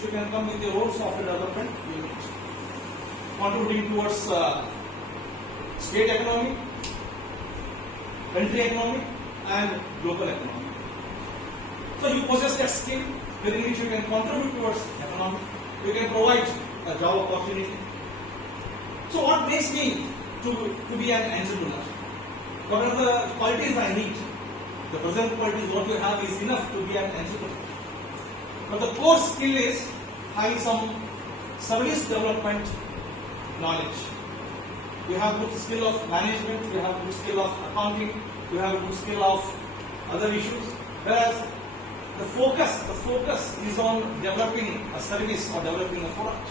which you can come with your own software development unit, contributing towards state economy, country economy, and global economy. So you possess that skill within which you can contribute towards economy. You can provide a job opportunity. So what makes me to be an entrepreneur? What are the qualities I need? The present qualities what you have is enough to be an entrepreneur. But the core skill is having some service development knowledge. You have good skill of management, you have good skill of accounting, you have good skill of other issues. Whereas the focus is on developing a service or developing a product.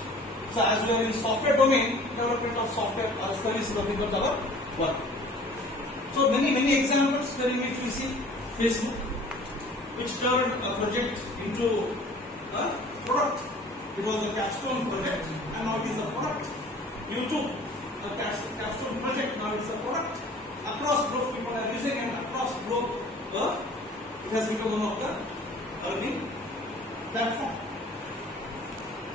So as we are in software domain, development of software or service is nothing but our work. So many examples wherein which we see Facebook, which turned a project into a product. It was a capstone project and now it is a product. YouTube, a capstone project, now it's a product. Across globe people are using, and across globe it has become one of the earning platform.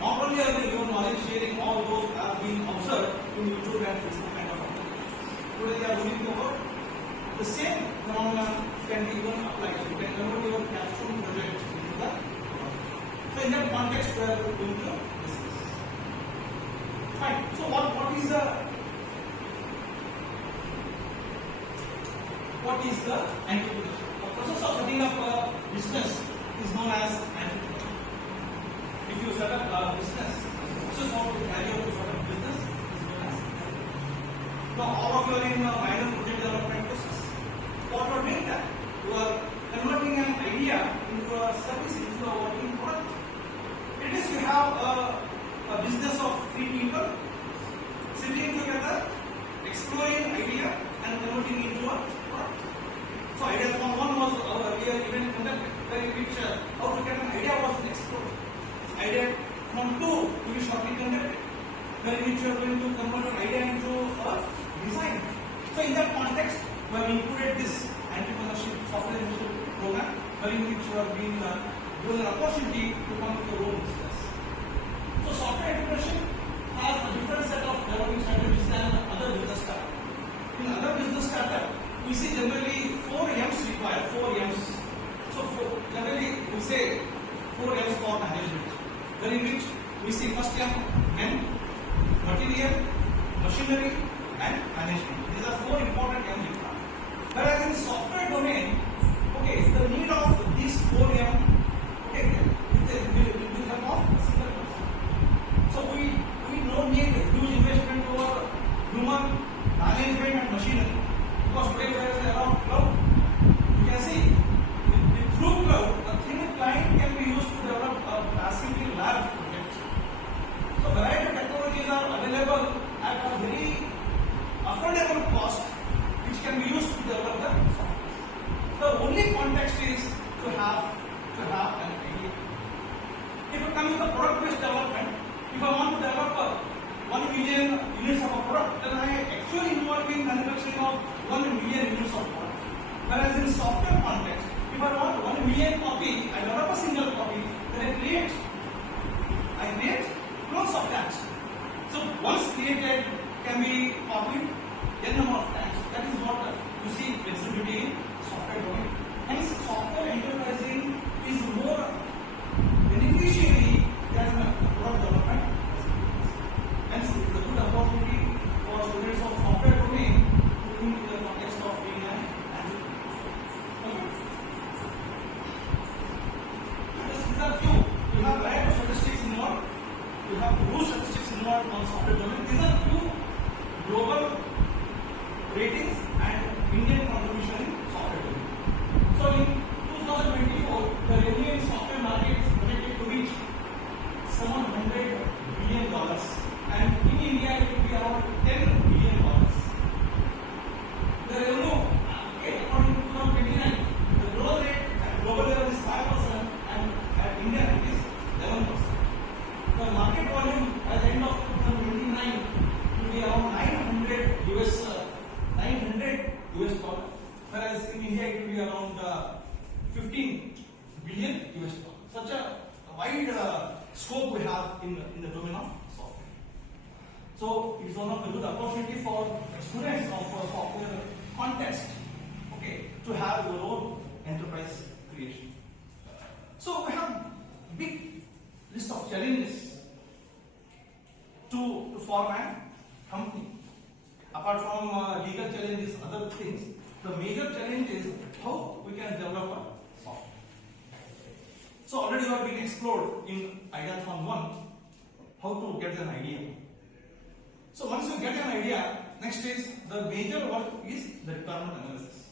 Not only are they given knowledge sharing, all those have been observed in YouTube and Facebook kind of thing. Today they are moving over. The same phenomenon can be even applied. You can convert your capstone project into the product. So in that context, we are going to discuss. Fine. So what is the entrepreneurship? The process of setting up a business is known as entrepreneurship. If you set up a business, this is how you carry out to set up business is known as entrepreneurship. Now all of you are in a minor project development process. What are doing that? You are converting an idea into a service, into a working product. It is you have a business of 3 people sitting together, exploring idea and converting into a product. So idea from one was our earlier event conducted, very which how to get an idea was explored. Idea from 2 to be shortly conducted, where which you are going to convert an idea into a design. So in that context, we have included this entrepreneurship software engineering program, where in which you have been given an opportunity to come with your own business. So software entrepreneurship has a different set of developing strategies than other business startup. In other business startup, we see generally 4 M's required, 4 M's. So generally we say 4 M's for management, where in which we see first M, men, material, machinery and management. These are 4 important M's required. Whereas in software domain, okay, the need of these 4 M, okay, with the help of a single person. So we don't need huge investment over human management and machinery. Because today there is a lot of cloud. You can see through cloud, a single client can be used to develop a massively large project. So variety of technologies are available at a very affordable cost, which can be used to develop the software. The only context is to have an idea. If you come with a product-based development, if I want to develop 1 million units of a product, then I actually involve in manufacturing of 1 million units of product. Whereas in software context, if I want 1 million copy, I develop a single copy, then I create clones of that. So once created can be copied n number of times. That is what you see flexibility in software domain. Hence, software enterprising is more beneficiary than product development. Hence, it is a good opportunity for students of software domain to think in the context of being an entrepreneur. These are few. You have variety of statistics involved. You have good statistics involved on software domain. These are few global ratings and Indian contribution in software domain. So in 2024, the revenue in software market is projected to reach $700 billion, and in India it will be around $10 billion. The revenue, according to 2029, the growth rate at global level is 5%, and at India it is 11%. The market volume at the end of 2029 will be around $900 US dollar, whereas in India it will be around $15 billion US dollar. Such a wide scope we have in the domain of software. So it's one of the good opportunity for students of software context, okay, to have your own enterprise creation. So we have big list of challenges to form a company. Apart from legal challenges, other things, the major challenge is how we can develop a software. So already you have been explored in Ideathon 1 how to get an idea. So once you get an idea, next is the major work is the requirement analysis,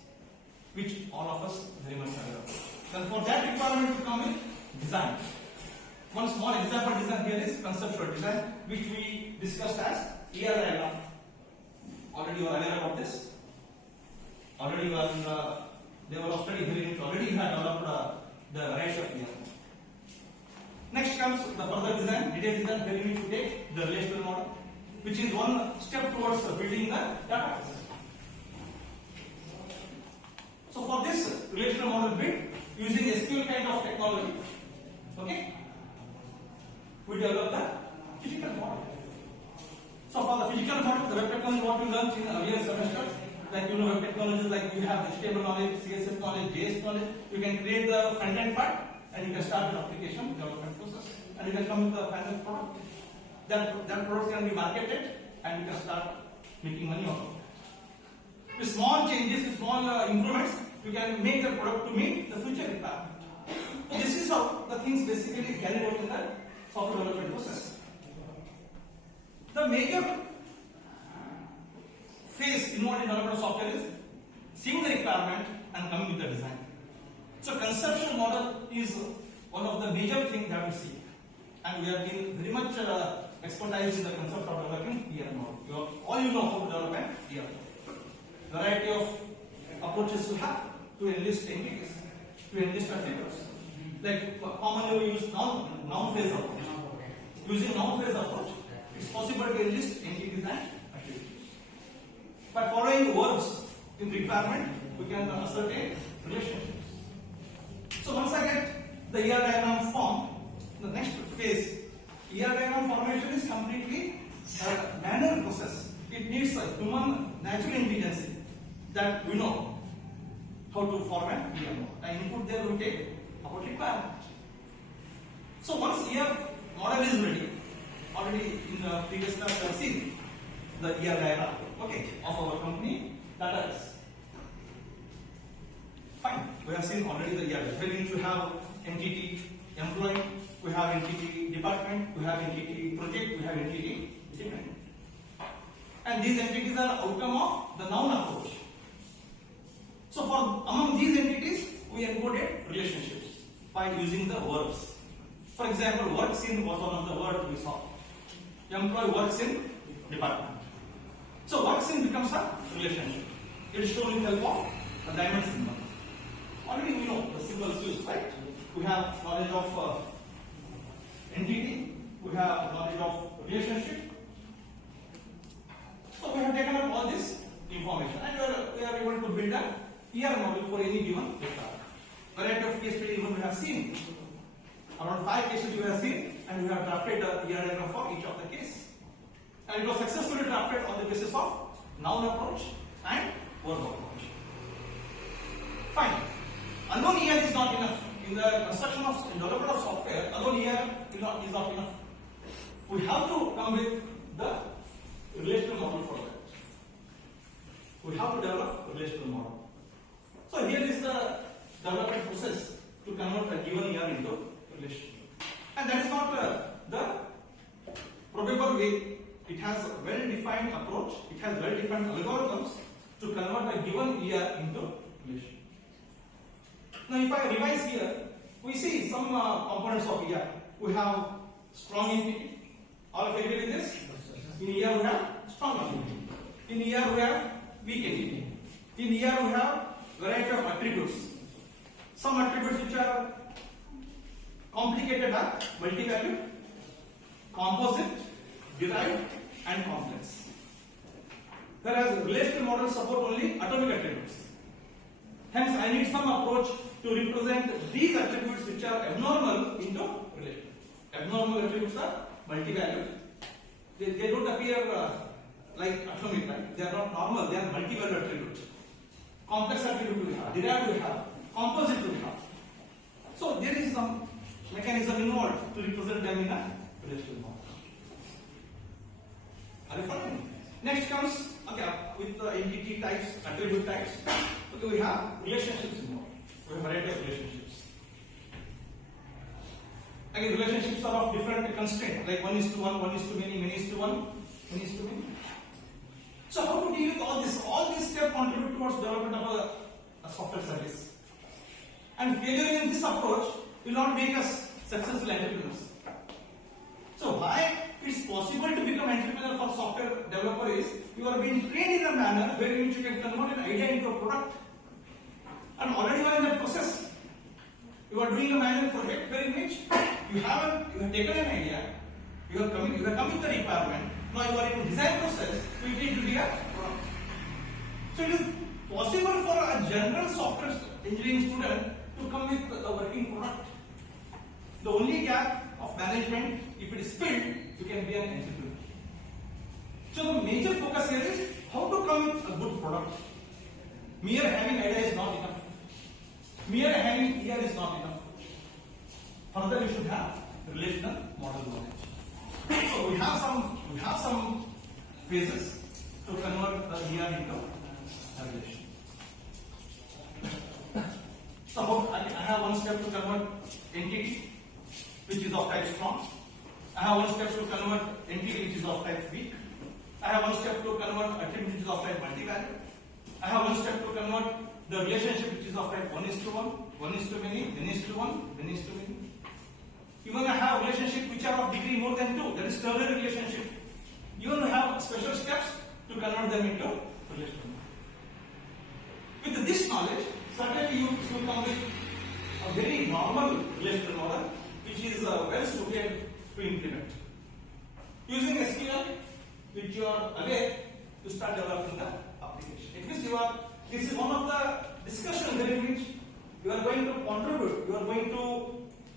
which all of us very much aware of. Then for that requirement to come in design. One small example design here is conceptual design, which we discussed as ER diagram. Already you are aware about this. Already you are in the level of study here. Already you have developed the variety of ER. Next comes the further design, detailed design, where you need to take the relational model, which is one step towards building the data system. So for this relational model build, using SQL kind of technology, okay, we develop the physical model. So for the physical model, the web technology what we learned in the earlier semester, like web technologies like you have HTML knowledge, CSS knowledge, JS knowledge, you can create the front end part and you can start the application development process, and you can come with the final product. That product can be marketed and you can start making money out of it. With small changes, with small improvements, you can make the product to meet the future requirement. This is how the things basically carry out in the software development process. The major phase involved in development of software is seeing the requirement and coming with the design. So conceptual model is one of the major things that we see, and we have been very much expertise in the concept of developing ER model. All you know how to develop an ER model. Variety of approaches you have to enlist entities, to enlist attributes. Like commonly we use noun phrase approach. Using noun phrase approach, it's possible to enlist entities and attributes. By following verbs in requirement, we can ascertain relationships. So once I get the ER diagram formed, the next phase, ER diagram formation is completely a manual process. It needs a human natural intelligence that we know how to format ER model. The input there will take about requirement. So once ER model is ready, already in the previous class I have seen the ER diagram, okay, of our company data is. Fine, we have seen already the ER. We need to have entity employee, we have entity department, we have entity project, we have entity dependent. And these entities are outcome of the noun approach. So for among these entities, we encoded relationships by using the verbs. For example, works in was one of the words we saw. Employee works in department. So works in becomes a relationship. It is shown with the help of a diamond symbol. Already we know the symbols used, right? We have knowledge of entity, we have knowledge of relationship. So we have taken up all this information and we are able to build a ER model for any given data. Variety of case study even we have seen. Around 5 cases we have seen, and we have drafted a ER diagram for each of the case. And it was successfully drafted on the basis of noun approach and verb approach. Fine. Alone ER is not enough. In the construction of development of software, alone ER is not enough. We have to come with the relational model for that. We have to develop a relational model. So here is the development process to convert a given ER into relational. And that is not the probable way. It has a well-defined approach. It has well-defined algorithms to convert a given ER into relation. Now, if I revise here, we see some components of ER. We have strong entity. All of you agree with this? In ER we have strong entity. In ER we have weak entity. In ER we have variety of attributes. Some attributes which are complicated are multi-valued, composite, derived, and complex. Whereas relational models support only atomic attributes. Hence, I need some approach to represent these attributes which are abnormal into relation. Abnormal attributes are multi-valued. They don't appear like atomic, right? They are not normal, they are multi-valued attributes. Complex attribute we have, derived we have, composite we have. So there is some mechanism involved to represent them in a relational model. Are you following? Next comes, okay, with the entity types, attribute types. Okay, we have relationships involved. We have a variety of relationships. Again, relationships are of different constraints, like 1:1, 1:many, many is to one, many is to many. So how to deal with all this? All these steps contribute towards development of a software service. And failure in this approach will not make us successful entrepreneurs. So why it's possible to become entrepreneur for software developer is you are being trained in a manner where you can convert an idea into a product. And already you are in that process. You are doing a manual project where in which you have taken an idea, you have come with the requirement. Now you are in design process, so it needs to be a product. So it is possible for a general software engineering student to come with a working product. The only gap of management, if it is filled, you can be an entrepreneur. So the major focus here is how to come with a good product. Mere having idea is not enough. Mere having ear is not enough. Further, you should have relational model knowledge. So we have some phases to convert the ear into a relation. So I have one step to convert entity which is of type strong. I have one step to convert entity which is of type weak. I have one step to convert attribute which is of type multi-value. I have one step to convert the relationship which is of type 1:1, 1:many, many is to one, many is to many. Even I have relationship which are of degree more than 2, that is ternary relationship. Even I have special steps to convert them into relational. With this knowledge, certainly you will come with a very normal relational model which is well suited to implement. Using SQL, which you are aware to start developing the application. It means this is one of the discussions in which you are going to contribute. You are going to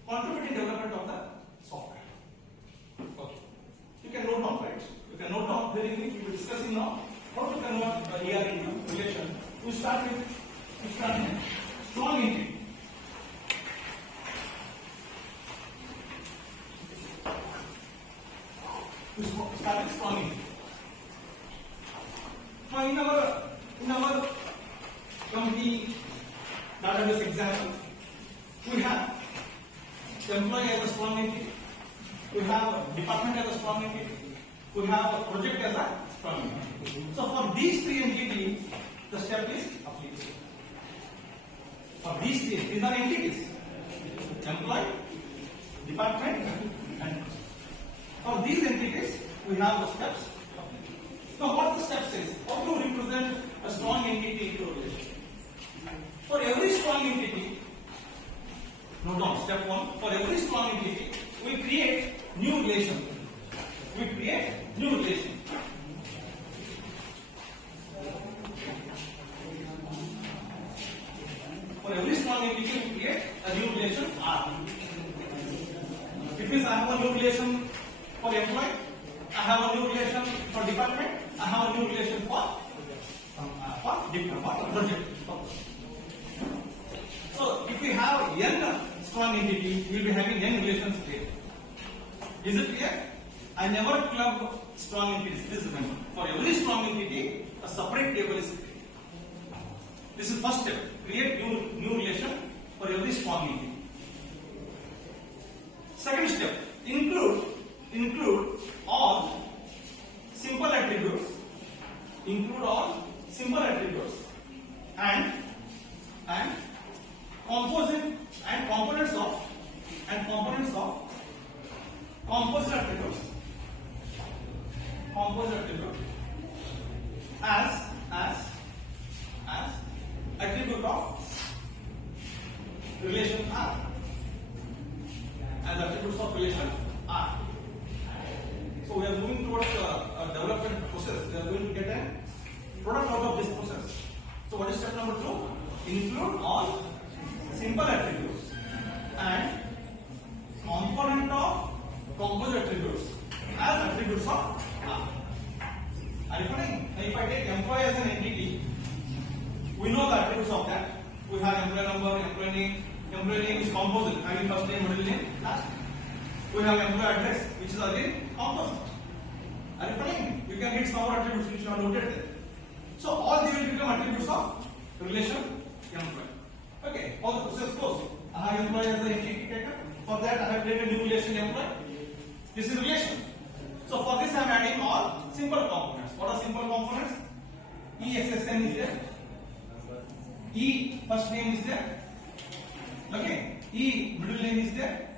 contribute in development of the software. Okay. You can note down, right? You can note down very quickly. We are discussing now how to convert the ER into relation. We start with strong entity. We start with strong entity. Now in our company database example, we have employee as a strong entity, we have department as a strong entity, we have a project as a strong entity. So for these three entities, the step is applicable. For these are entities: employee, department, and for these entities, we have the steps. Now what the steps is? How to represent a strong entity into a relation? For every strong entity, note down step 1. For every strong entity, we create new relation. We create new relation. For every strong entity, we create a new relation R. It means I have a new relation for employee, I have a new relation for department, I have a new relation for project. So if we have n strong entity, we will be having n relations here. Is it clear? I never club strong entities. This is remember. For every strong entity, a separate table is created. This is first step. Create new relation for every strong entity. Second step, include all simple attributes. Include all simple attributes and components of composite attributes as attribute of relation R. As attributes of relation R. So we are moving towards a development process. We are going to get a product out of this process. So what is step number 2? Include all simple attributes and component of composite attributes as attributes of R. Are you following? Now if I take employee as an entity, we know the attributes of that. We have employee number, employee name. Employee name is composite, having first name, middle name, last name. We have employee address, which is again composite. Are you following? You can hit some more attributes which you have noted there. So all these will become attributes of relation employee. Okay, all the process goes. I have employee as the entity taker. For that I have created a new relation employee. This is relation. So for this I am adding all simple components. What are simple components? ESSN is there. E first name is there. Okay. E middle name is there.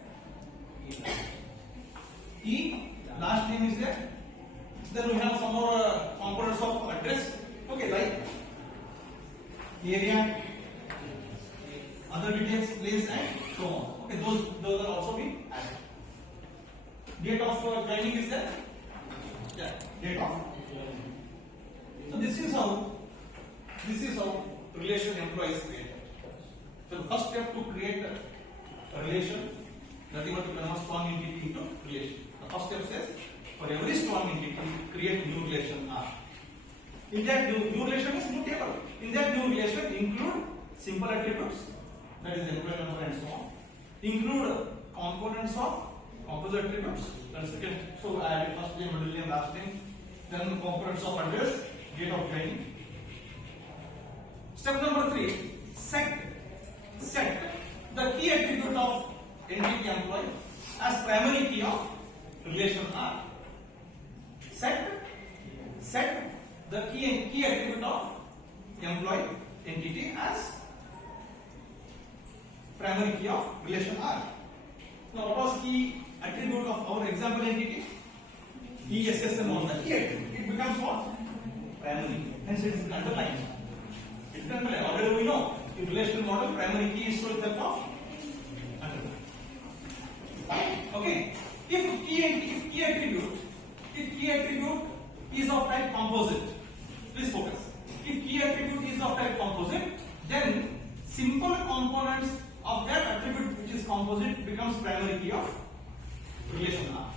E last name is there. Then we have some more components of address. Okay, like area, other details, place, and so on. Okay, those are also being added. Date of joining is there. Yeah, date of. So this is how relation employee is created. So the first step to create a relation, nothing but to convert strong entity into relation. The first step says for every strong entity, create new relation R. In that new relation is new table. In that new relation include simple attributes, that is employee number and so on. Include components of composite attributes. That is second. So I added first name, middle name, last name. Then components of address, date of joining. Step number 3, set the key attribute of entity employee as primary key of relation R. Set the key attribute of employee entity as primary key of relation R. Now what was key attribute of our example entity? ESSN on the key attribute. It becomes what? Primary. Hence it is underlined. It is underlined. Already we know in relational model primary key is to the help of underline. Okay. If key attribute is of type composite, please focus. If key attribute is of type composite, then simple components of that attribute which is composite becomes primary key of relation R.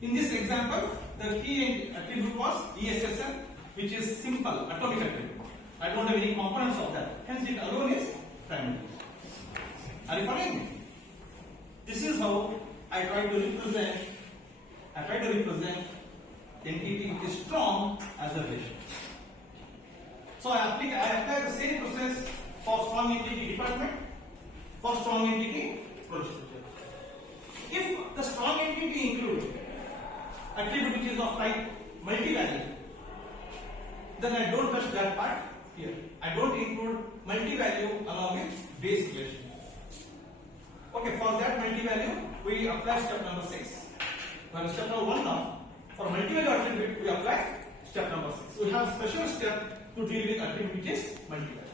In this example, the key attribute was ESSN, which is simple atomic attribute. I don't have any components of that. Hence, it alone is primary. Are you following? This is how I try to represent entity which is strong as a relation. So I apply the same process for strong entity department, for strong entity project. If the strong entity includes attribute which is of type multi-value, then I don't touch that part here. I don't include multi-value along with base relation. Okay, for that multi-value, we apply step number 6. Well, step number 1 now. For multi-value attribute, we apply step number 6. So we have a special step to deal with attribute which is multi-value.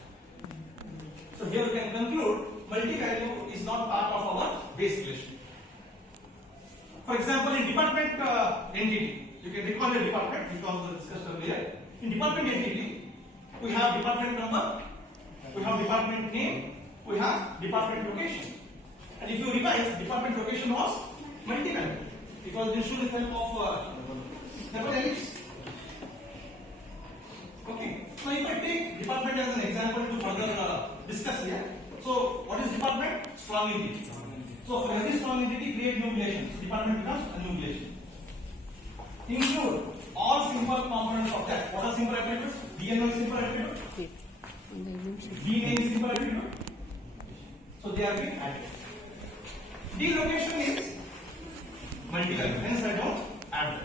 So here we can conclude multi-value is not part of our base relation. For example, in department entity, you can recall the department because we discussed earlier. In department entity, we have department number, we have department name, we have department location. And if you revise, department location was multi-value. It was issued with help of double ellipse. Okay. So if I take department as an example to further discuss here. So what is department? Strong entity. So for every strong entity, create new relation. So department becomes a new relation. Include all simple components of that. What are simple attributes? DNO is simple attribute. D name is simple attribute. So they are being added. D location is multi-value. Hence I don't add that.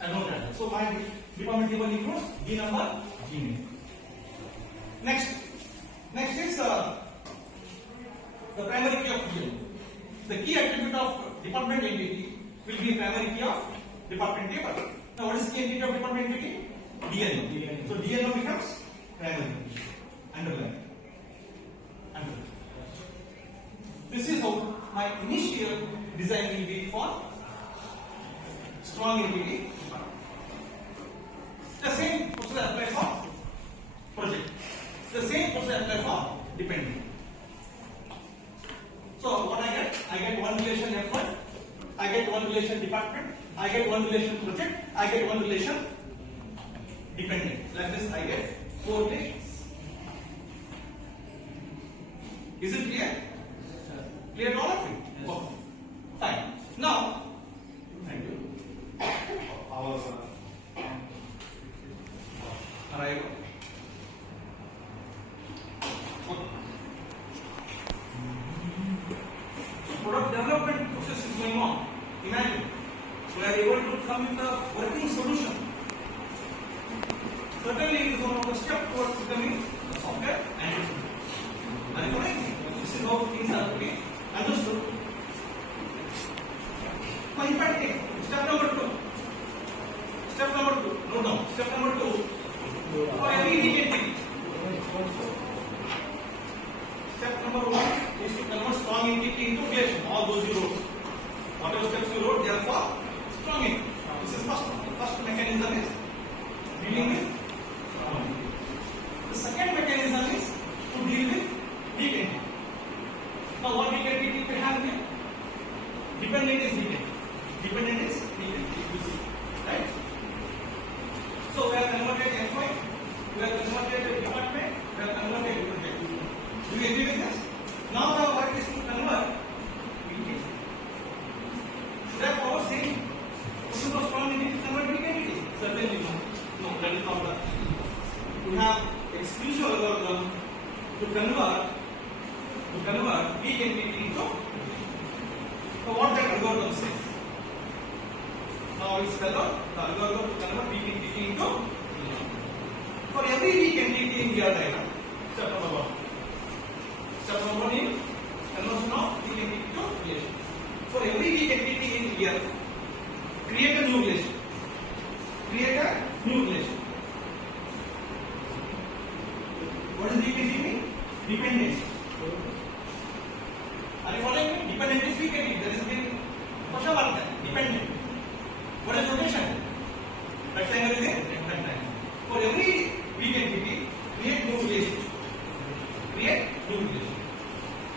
I don't add that. So my department table includes D number, G name. Next is the primary key of DNO. The key attribute of department entity will be primary key of department table. Now what is key entity of department entity? DNO. So DNO becomes primary. Underline. This is how my initial design will be for strong entity. The same process applies for project. The same process applies for dependent. So what I get? I get one relation effort, I get one relation department, I get one relation project, I get one relation dependent. Like this, I get 4 relations. Is it clear? Clear to all of you? Okay. Fine. Now, thank you. Our arrival. Product development process is going on. Imagine we are able to come with a working solution. Certainly, it is one of the steps towards becoming a software engineer. Are you following me? This is how things are to be understood. So, if I take step number 2, note down. Step number 2, for every entity. Step number 1 is to convert strong entity into relation. All those you wrote. Whatever steps you wrote, they are for strong entity. This is first one. The first mechanism is dealing with strong entity. The second mechanism is to deal with weak entity. Now, what weak entity we have here? Dependent is weak entity. Dependent is weak entity. Right? So, we have converted employee, we have converted department, we have converted project. Do you agree with this? Now the work is to convert weak entity. Therefore, saying question of strong entity convert weak entity? Certainly no. No, that is not that. We have exclusive algorithm to convert weak entity into. So what that algorithm says? Now it's spelled out. The algorithm to convert weak entity into. For every weak entity in your diagram, step number 1. Step number 1 is conversion of weak entity to relation. For every weak entity in here, create a new relation. Create a new relation. What is weak entity? Dependency. Are you following me? Dependent is weak entity. There is been question mark there. Dependent. What is rotation? Rectangle is a rectangle. For every weak entity, create new relation. Create new relation.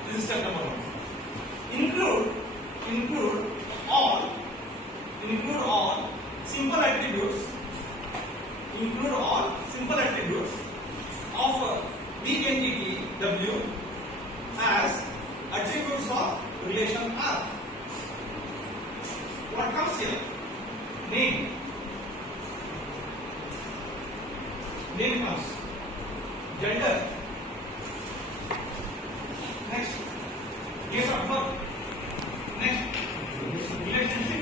This is step number 1. Include all simple attributes. Include all simple attributes of weak entity W as attributes of relation R. What comes here? Name comes. Gender. Next, date of birth. Next, relationship.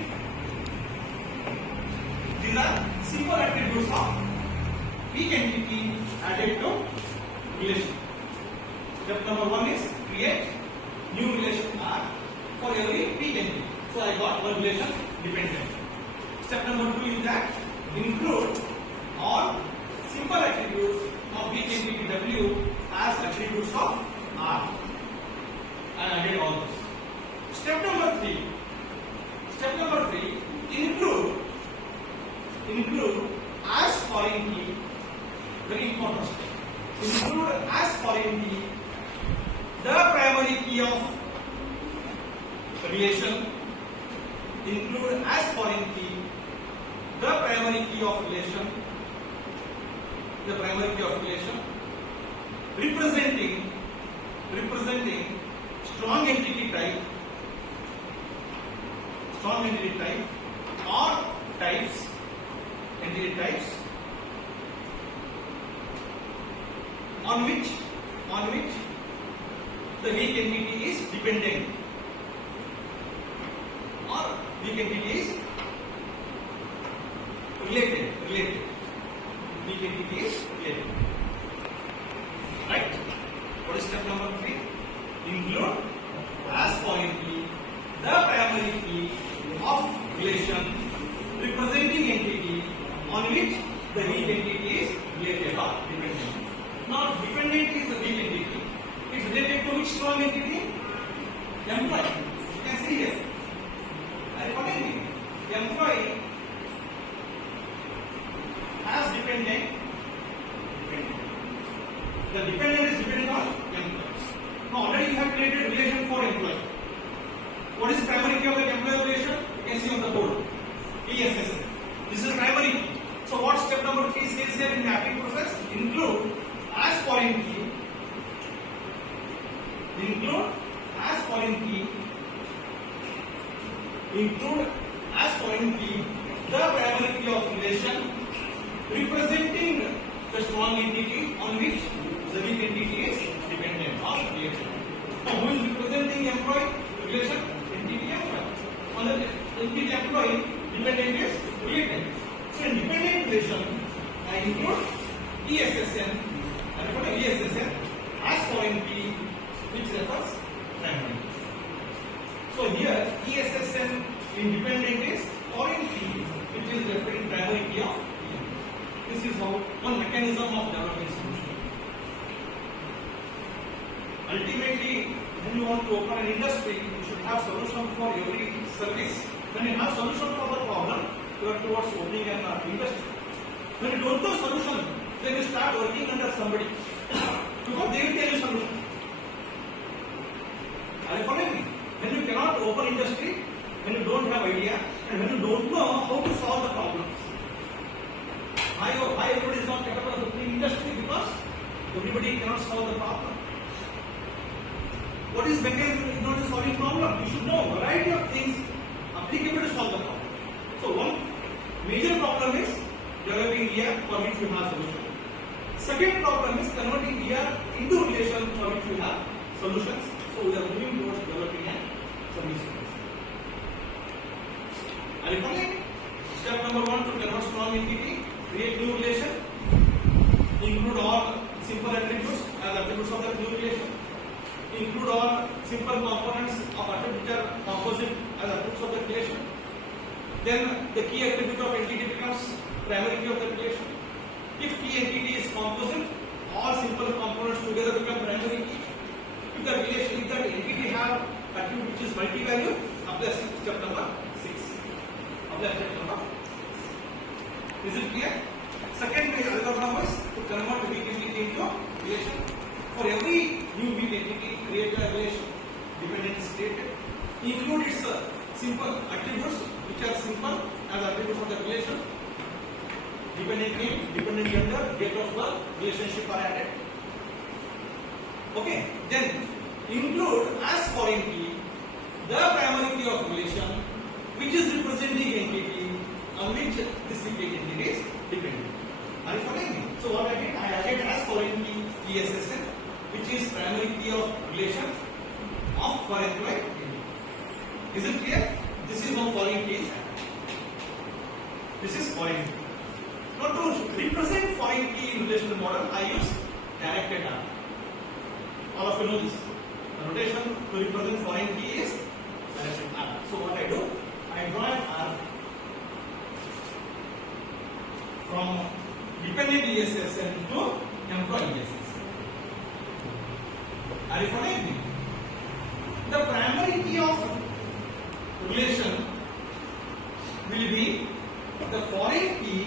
These are simple attributes of weak entity added to relation. Step number 1 is create new relation R for every weak entity. So I got one relation dependent. Step number 2 is that include all simple attributes of weak entity W as attributes of R. I added all those. Step number 3. Include as foreign key. Very important step. Include as foreign key the primary key of relation. Include as foreign key the primary key of relation. The primary key of relation representing strong entity type or types, entity types on which the weak entity is dependent or weak entity is related. Weak entity is related. Right? What is step number 3? Include as foreign key the primary key of relation representing entity on which the weak entity is related or dependent. Now, dependent is the weak entity. It's related to which strong entity? Employee. You can see here. Are you following me? The employee has dependent. The dependent is dependent on employee. Now, already you have created relation for employee. include as point P the primary key of relation representing the strong entity on which the weak entity is dependent or related. Now, who is representing employee relation? Entity employee. On the entity employee, dependent is related. So, in dependent relation, I include ESSN. I refer to ESSN as point P, which refers primary. So here ESSN independent is foreign key, which is referring primary key of EM. This is how one mechanism of developing solution. Ultimately, when you want to open an industry, you should have solution for every service. When you have solution for the problem, you are towards opening an industry. When you don't know solution, then you start working under somebody because they will tell you solution. Are you following me? When you cannot open industry, when you don't have idea, and when you don't know how to solve the problems. Why everybody is not capable of opening industry? Because everybody cannot solve the problem. What is mechanism is not a solving problem. You should know variety of things applicable to solve the problem. So one major problem is developing ER for which you have solution. Second problem is converting ER into relation for which you have solutions. So we are moving towards developing a service. Are you following? Step number 1 to convert strong entity, create new relation, include all simple attributes as attributes of the new relation, include all simple components of attribute which are composite as attributes of the relation. Then the key attribute of entity becomes primary key of the relation. If key entity is composite, all simple components together become primary key. If the relation, if that entity have attribute which is multi-value, apply step number 6. Apply step number 6. Is it clear? Second algorithm is to convert weak entity into relation. For every new weak entity, create a relation. Dependent is created. Include its simple attributes which are simple as attributes of the relation. Dependent name, dependent gender, date of birth, relationship are added. Okay, then include as foreign key the primary key of relation which is representing entity on which this entity is dependent. Are you following me? So what I did, I added as foreign key ESSN, which is primary key of relation of foreign employee. Is it clear? This is how foreign key is added. This is foreign key. Now to represent foreign key in relational model, I use directed arc. All of you know this. The notation to represent foreign key is directed arc. So what I do, I draw an arc from dependent ESSN to employee ESSN. Are you following me? The primary key of relation will be the foreign key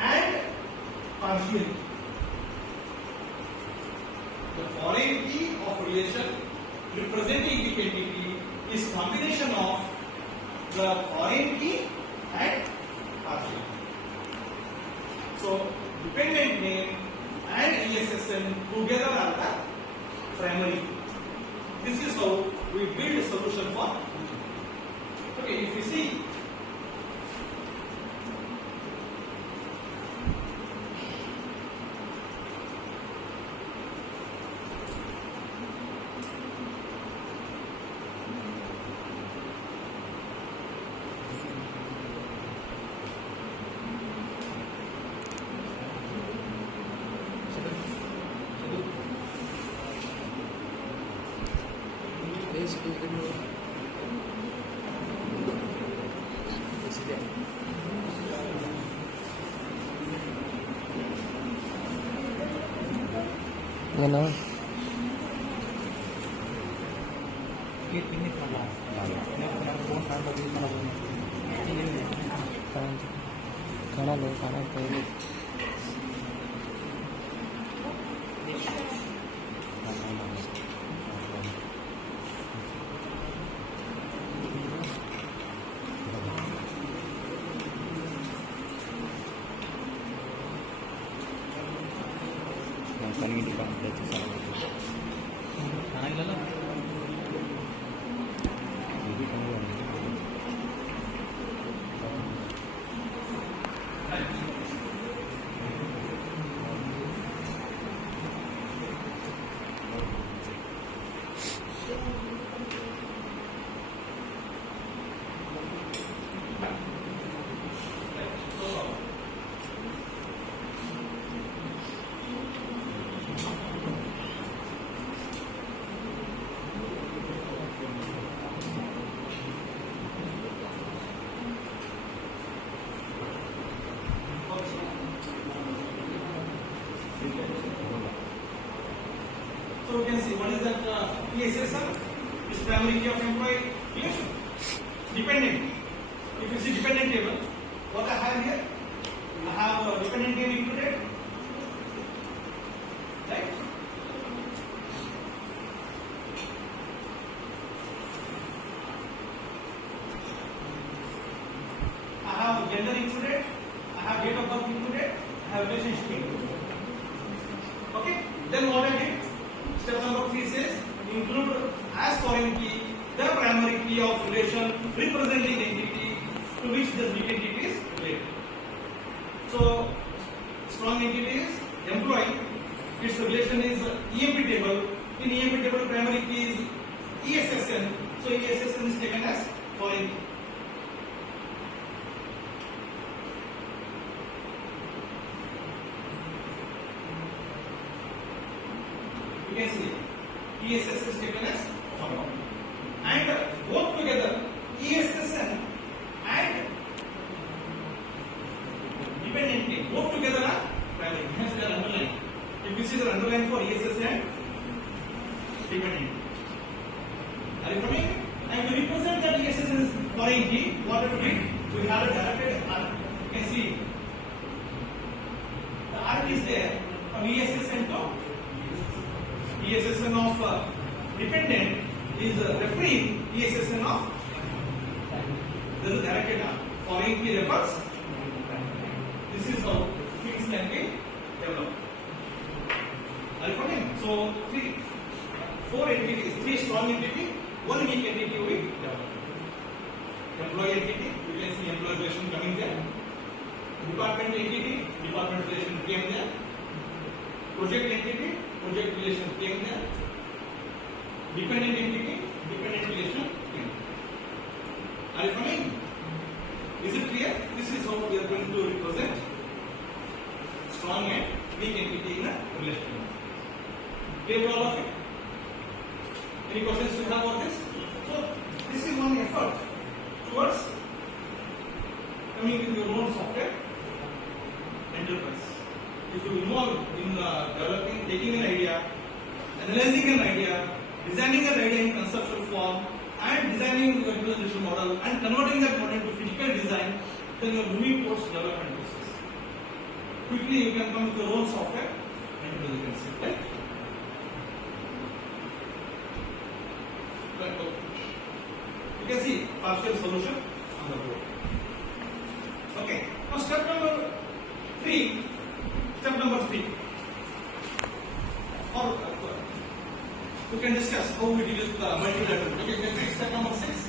and partial key. The foreign key of relation representing the entity is combination of the foreign key and partial key. So dependent name and ESSN together are the primary key. This is how we build a solution for. Okay, if you see. Ano? Pinit na lang. Nagpunta ka ba dito na po? Kanan toilet. Paano hindi pa update sa sarili ko? Nakakilala. Hindi ka mo yan. ESSN is primary key of employee relation. Dependent. If you see dependent table, what I have here, I have a dependent name included, right? I have gender included, I have date of birth included, I have relationship included. Okay, then what I did? Step number 3 says include as foreign key the primary key of relation representing entity to which the weak entity is related. So strong entity is employee, its relation is EMP table. In EMP table primary key is ESSN, so ESSN is taken as foreign key. You can see ESS is taken as foreign key. And both together ESSN and dependent key both together are primary. Hence they are underlined. If you see the underline for ESSN and dependent. Are you following? And to represent that ESSN is foreign key, what we did? We have a directed arc. You can see the arc is there from ESSN to ESSN of dependent is referring ESSN of there is a directed arc. Foreign key refers. This is how things can be developed. Are you following? So 4 entities, 3 strong entity, 1 weak entity we develop. Employee entity, you can see employee relation coming there. Department entity, department relation came there. Project entity, project relation came there. Dependent entity, dependent relation came there. Are you following? Is it clear? This is how we are going to represent strong and weak entity in a relation. Clear all of it? Any questions you have on this? So this is one effort towards coming with your own software enterprise. If you involve in developing, taking an idea, analyzing an idea, designing an idea in conceptual form, and designing the representation model and converting that model to physical design, then you are moving towards development process. Quickly you can come with your own software and do the concept, right? You can see partial solution on the board. Okay. Now step number 3. Step number 3. Or we can discuss how we deal with multilateral. Okay, let's take step number 6.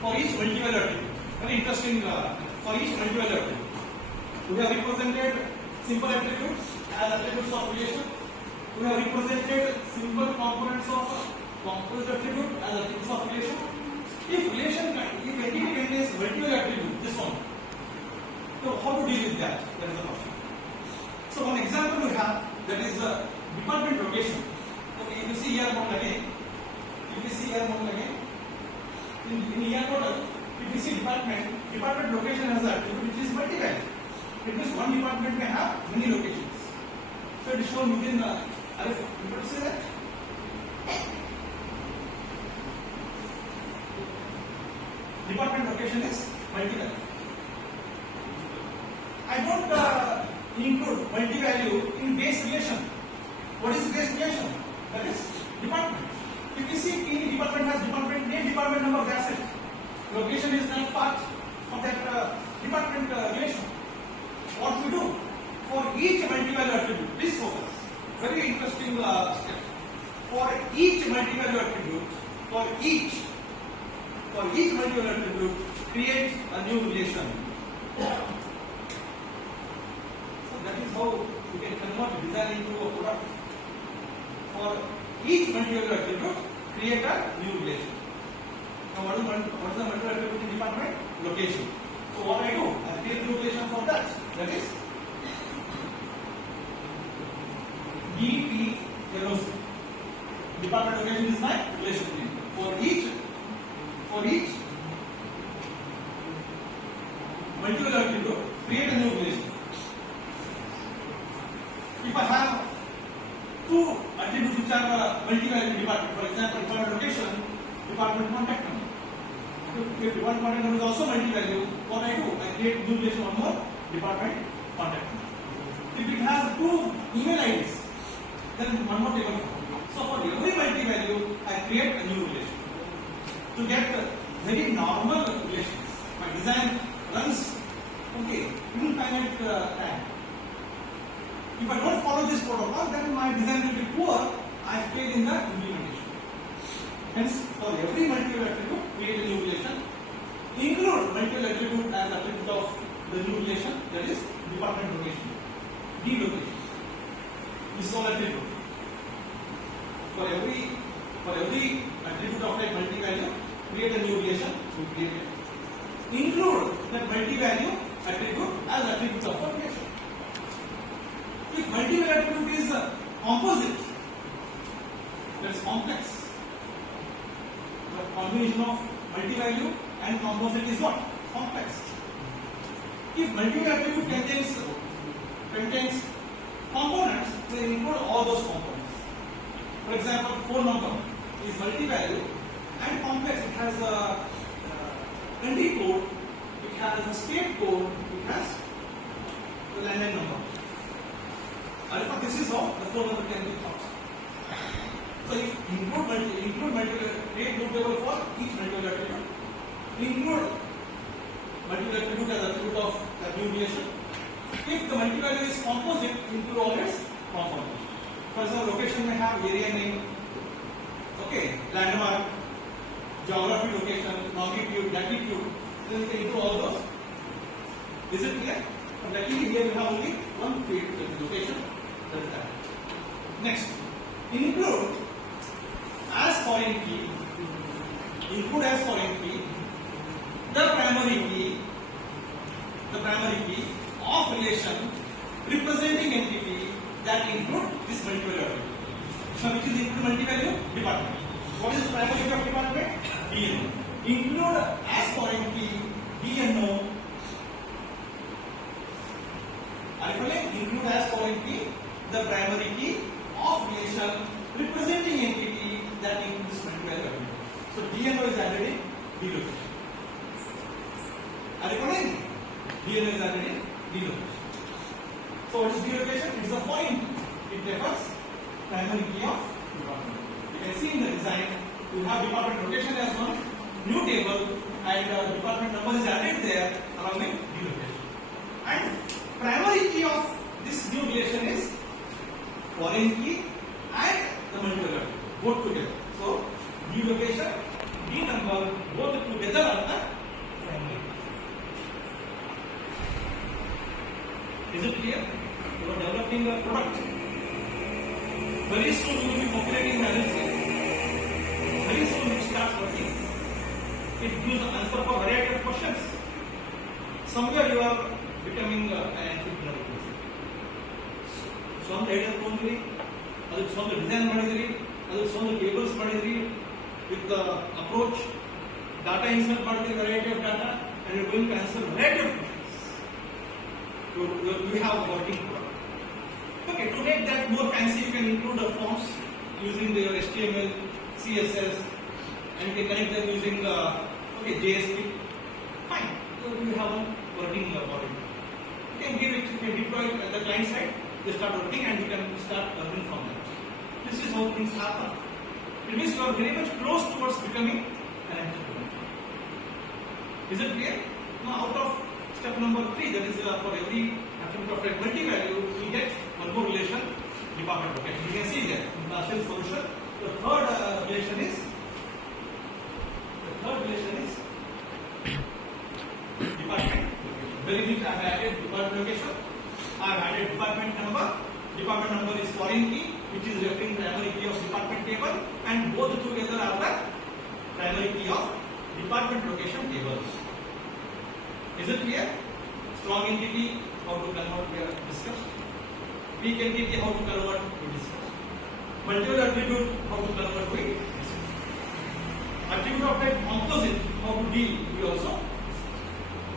For each multivalue attribute, very interesting. For each multivalue attribute, we have represented simple attributes as attributes of relation. We have represented simple components of composite attribute as attributes of relation. If entity contains multiple attribute, this one. So how to deal with that? That is the question. So one example we have, that is department location. Okay, if you see here model again, in here model, if you see department location has an attribute which is multiple. It means one department may have many locations. So it is shown within the array. You could say that. Department location is multiple. I don't include multi-value in base relation. What is base relation? That is department. If you see any department has department name, department number, that's it. Location is not part of that department relation. What we do for each multi-value attribute, please focus. Very interesting step. For each multi-value attribute, for each multi-value attribute, create a new relation. So that is how you can convert design into a product. For each multi-value attribute, create a new relation. Now what is the multi-value attribute in department? Location. So what I do? I create a new relation for that. That is DP LOC. Department location is my relation name. For each multiple attribute, create a new relation. If I have two attributes which are multi-value department, If one contact number is also multi-value, what I do? I create new relation one more department contact number. If it has two email IDs, then one more table. So for every multi-value, I create a new relation. To get very normal relations, my design runs infinite time. If I don't follow this protocol, then my design will be poor. I fail in the implementation. Hence, for every multi-value attribute, create a new relation. Include multi-value attribute as attribute of the new relation, that is department location, D location. This is all attribute. For every attribute of type multi-value, create a new relation. We create it. Include that multi-value attribute as attribute of a relation. If multi-value attribute is composite, that is complex. The combination of multi-value and composite is what? Complex. If multi-value attribute contains components, then include all those components. For example, phone number is multi-value and complex. It has a country code, it has a state code, it has the landline number. This is how the phone number can be thought. So if include multi-value, create new table for each multi-value attribute. Include multi-value attribute as attribute of the new relation. If the multi-value is composite, include all its components. For example, location may have area name, landmark, geography location, longitude, latitude. Then you can include all those. Is it clear? But luckily here we have only one field, that is location. That is that. Next, include as foreign key. Include as foreign key the primary key of relation representing entity that include this multi-value attribute. So which is include multi-value? Department. What is the primary key of department? DNO. Include as foreign key DNO. Are you following? Include as foreign key the primary key of relation representing entity that includes this multi-value attribute. So DNO is added in D location. Are you following? DNO is added in D location. So what is D location? It is a point. It refers primary key of department. You can see in the design, we have department location as one new table and department number is added there along with D location. And primary key of this new relation is foreign key and the multi-value both together. So D location, D number both together are the primary. Is it clear? You are developing a product. Very soon you will be populating analysis. Very soon it starts working. It gives an answer for a variety of questions. Somewhere you are becoming an entrepreneur. Some ideas only, some design ಮಾಡಿದ್ರಿ, some tables ಮಾಡಿದ್ರಿ with the approach, data insert ಮಾಡಿದ್ರಿ, variety of data, and you are going to answer variety of questions. You have a working product. Okay, to make that more fancy, you can include the forms using your HTML, CSS, and you can connect them using JSP. Fine. So you have a working product. You can give it, you can deploy it at the client side. They start working and you can start earning from that. This is how things happen. It means you are very much close towards becoming an entrepreneur. Is it clear? Now out of step number 3, that is for every attribute of type multi-value, we get one more relation, department location. You can see there in the partial solution. The third relation is department. Very neat. I have added department location. I have added department number. Department number is foreign key, which is referring primary key of department table, and both together are the primary key of department location table. Is it clear? Strong entity, how to convert, we have discussed. Weak entity, how to convert, we discussed. Multiple attribute, how to convert, we discussed. Attribute of type composite, how to deal, we also.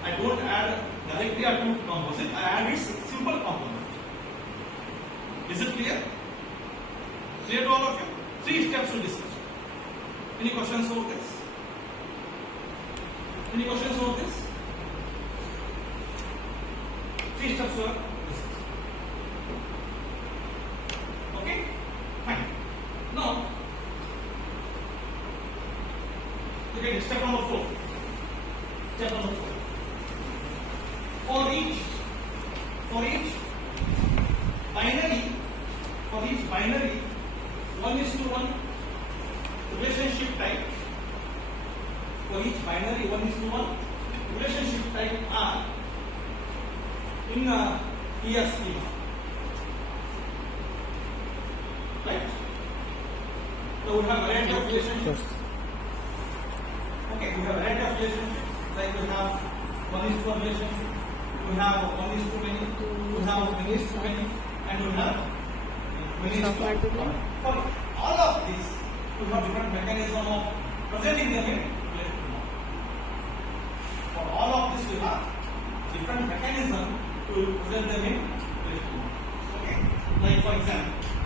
I don't add directly attribute composite, I add its simple component. Is it clear? Clear to all of you? 3 steps to discuss. Any questions over this? Any questions about this? 3 steps were discussed. Okay? Fine. Now, look at step number 4. Step number 4. For each binary 1:1 relationship type, for each binary 1:1 relationship type are in ER schema. Right? So we have variety of relationships. Okay, we have variety of relationships. Like we have 1:1 relationship, we have 1:many, we have many, and we have many. For all of these, we have different mechanism of presenting them in relational form. For all of this, we have different mechanism to present them in relational form. Okay, like for example.